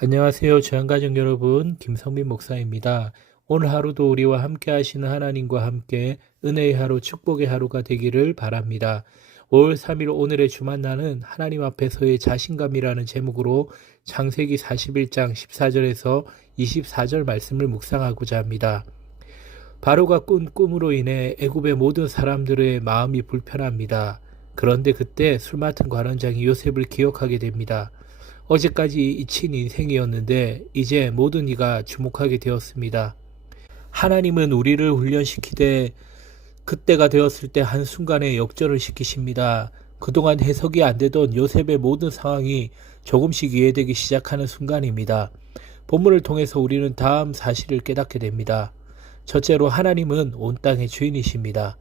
안녕하세요. 주한가족 여러분, 김성민 목사입니다. 오늘 하루도 우리와 함께 하시는 하나님과 함께 은혜의 하루, 축복의 하루가 되기를 바랍니다. 5월 3일 오늘의 주만나는 하나님 앞에서의 자신감이라는 제목으로 창세기 41장 14절에서 24절 말씀을 묵상하고자 합니다. 바로가 꾼 꿈으로 인해 애굽의 모든 사람들의 마음이 불편합니다. 그런데 그때 술 맡은 관원장이 요셉을 기억하게 됩니다. 어제까지 잊힌 인생이었는데 이제 모든 이가 주목하게 되었습니다. 하나님은 우리를 훈련시키되 그때가 되었을 때 한순간에 역전을 시키십니다. 그동안 해석이 안 되던 요셉의 모든 상황이 조금씩 이해되기 시작하는 순간입니다. 본문을 통해서 우리는 다음 사실을 깨닫게 됩니다. 첫째로 하나님은 온 땅의 주인이십니다.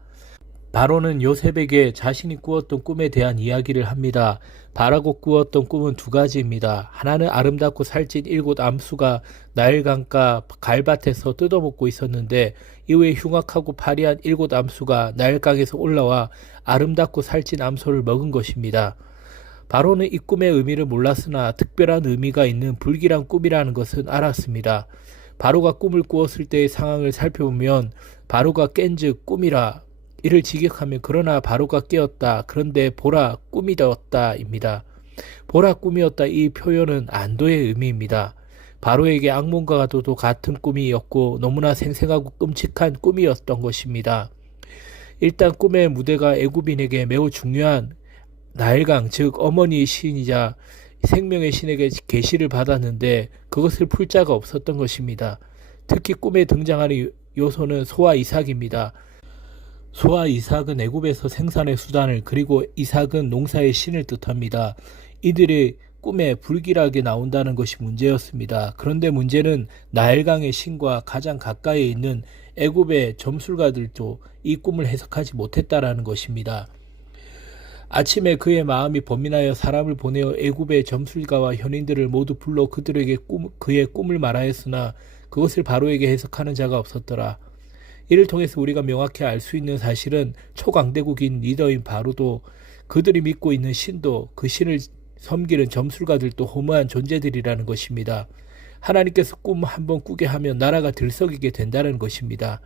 바로는 요셉에게 자신이 꾸었던 꿈에 대한 이야기를 합니다. 바라고 꾸었던 꿈은 두 가지입니다. 하나는 아름답고 살찐 7 암수가 나일강가 갈밭에서 뜯어먹고 있었는데 이후에 흉악하고 파리한 7 암수가 나일강에서 올라와 아름답고 살찐 암소를 먹은 것입니다. 바로는 이 꿈의 의미를 몰랐으나 특별한 의미가 있는 불길한 꿈이라는 것은 알았습니다. 바로가 꿈을 꾸었을 때의 상황을 살펴보면 바로가 깬즉 꿈이라 이를 직역하면 그러나 바로가 깨었다. 그런데 보라 꿈이었다 입니다. 보라 꿈이었다 이 표현은 안도의 의미입니다. 바로에게 악몽과 가도 같은 꿈이었고 너무나 생생하고 끔찍한 꿈이었던 것입니다. 일단 꿈의 무대가 애굽인에게 매우 중요한 나일강 즉 어머니의 신이자 생명의 신에게 계시를 받았는데 그것을 풀 자가 없었던 것입니다. 특히 꿈에 등장하는 요소는 소와 이삭입니다. 소와 이삭은 애굽에서 생산의 수단을 그리고 이삭은 농사의 신을 뜻합니다. 이들의 꿈에 불길하게 나온다는 것이 문제였습니다. 그런데 문제는 나일강의 신과 가장 가까이에 있는 애굽의 점술가들도 이 꿈을 해석하지 못했다라는 것입니다. 아침에 그의 마음이 번민하여 사람을 보내어 애굽의 점술가와 현인들을 모두 불러 그들에게 그의 꿈을 말하였으나 그것을 바로에게 해석하는 자가 없었더라. 이를 통해서 우리가 명확히 알 수 있는 사실은 초강대국인 리더인 바로도 그들이 믿고 있는 신도 그 신을 섬기는 점술가들도 허무한 존재들이라는 것입니다. 하나님께서 꿈 한번 꾸게 하면 나라가 들썩이게 된다는 것입니다.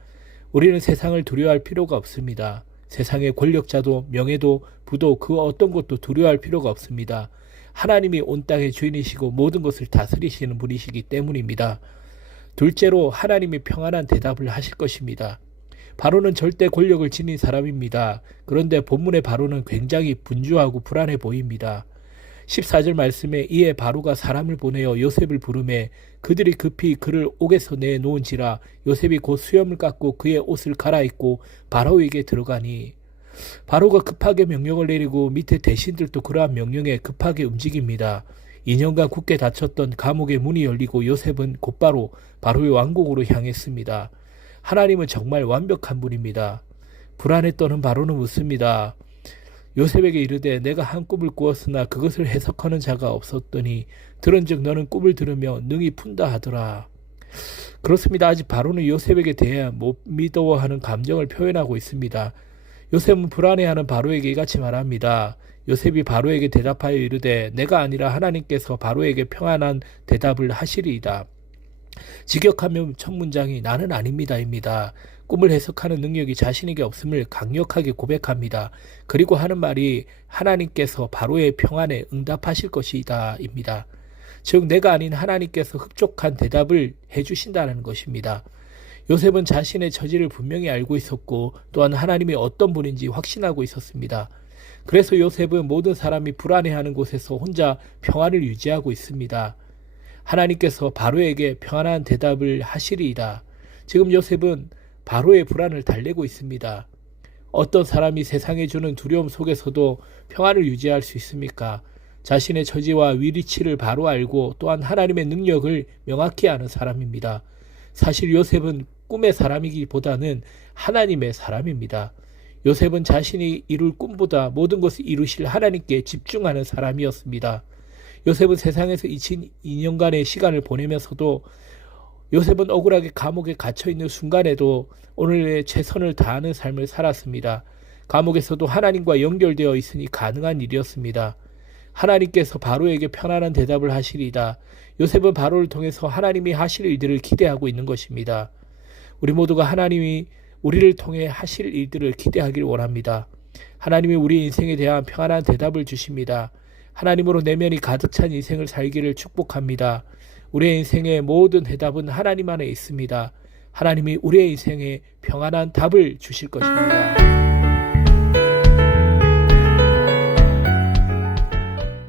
우리는 세상을 두려워할 필요가 없습니다. 세상의 권력자도 명예도 부도 그 어떤 것도 두려워할 필요가 없습니다. 하나님이 온 땅의 주인이시고 모든 것을 다스리시는 분이시기 때문입니다. 둘째로 하나님이 평안한 대답을 하실 것입니다. 바로는 절대 권력을 지닌 사람입니다. 그런데 본문의 바로는 굉장히 분주하고 불안해 보입니다. 14절 말씀에 이에 바로가 사람을 보내어 요셉을 부르매 그들이 급히 그를 옥에서 내놓은지라 요셉이 곧 수염을 깎고 그의 옷을 갈아입고 바로에게 들어가니 바로가 급하게 명령을 내리고 밑에 대신들도 그러한 명령에 급하게 움직입니다. 2년간 굳게 닫혔던 감옥의 문이 열리고 요셉은 곧바로 바로의 왕궁으로 향했습니다. 하나님은 정말 완벽한 분입니다. 불안에 떠는 바로는 묻습니다. 요셉에게 이르되 내가 한 꿈을 꾸었으나 그것을 해석하는 자가 없었더니 들은즉 너는 꿈을 들으며 능히 푼다 하더라. 그렇습니다. 아직 바로는 요셉에게 대해 못 믿어하는 감정을 표현하고 있습니다. 요셉은 불안해하는 바로에게 이같이 말합니다. 요셉이 바로에게 대답하여 이르되 내가 아니라 하나님께서 바로에게 평안한 대답을 하시리이다. 직역하면 첫 문장이 나는 아닙니다입니다. 꿈을 해석하는 능력이 자신에게 없음을 강력하게 고백합니다. 그리고 하는 말이 하나님께서 바로의 평안에 응답하실 것이다 입니다. 즉 내가 아닌 하나님께서 흡족한 대답을 해주신다는 것입니다. 요셉은 자신의 처지를 분명히 알고 있었고 또한 하나님이 어떤 분인지 확신하고 있었습니다. 그래서 요셉은 모든 사람이 불안해하는 곳에서 혼자 평안을 유지하고 있습니다. 하나님께서 바로에게 평안한 대답을 하시리이다. 지금 요셉은 바로의 불안을 달래고 있습니다. 어떤 사람이 세상에 주는 두려움 속에서도 평안을 유지할 수 있습니까? 자신의 처지와 위치를 바로 알고 또한 하나님의 능력을 명확히 아는 사람입니다. 사실 요셉은 꿈의 사람이기보다는 하나님의 사람입니다. 요셉은 자신이 이룰 꿈보다 모든 것을 이루실 하나님께 집중하는 사람이었습니다. 요셉은 세상에서 2년간의 시간을 보내면서도 요셉은 억울하게 감옥에 갇혀있는 순간에도 오늘의 최선을 다하는 삶을 살았습니다. 감옥에서도 하나님과 연결되어 있으니 가능한 일이었습니다. 하나님께서 바로에게 편안한 대답을 하시리이다. 요셉은 바로를 통해서 하나님이 하실 일들을 기대하고 있는 것입니다. 우리 모두가 하나님이 우리를 통해 하실 일들을 기대하길 원합니다. 하나님이 우리 인생에 대한 평안한 대답을 주십니다. 하나님으로 내면이 가득 찬 인생을 살기를 축복합니다. 우리의 인생의 모든 해답은 하나님 안에 있습니다. 하나님이 우리의 인생에 평안한 답을 주실 것입니다.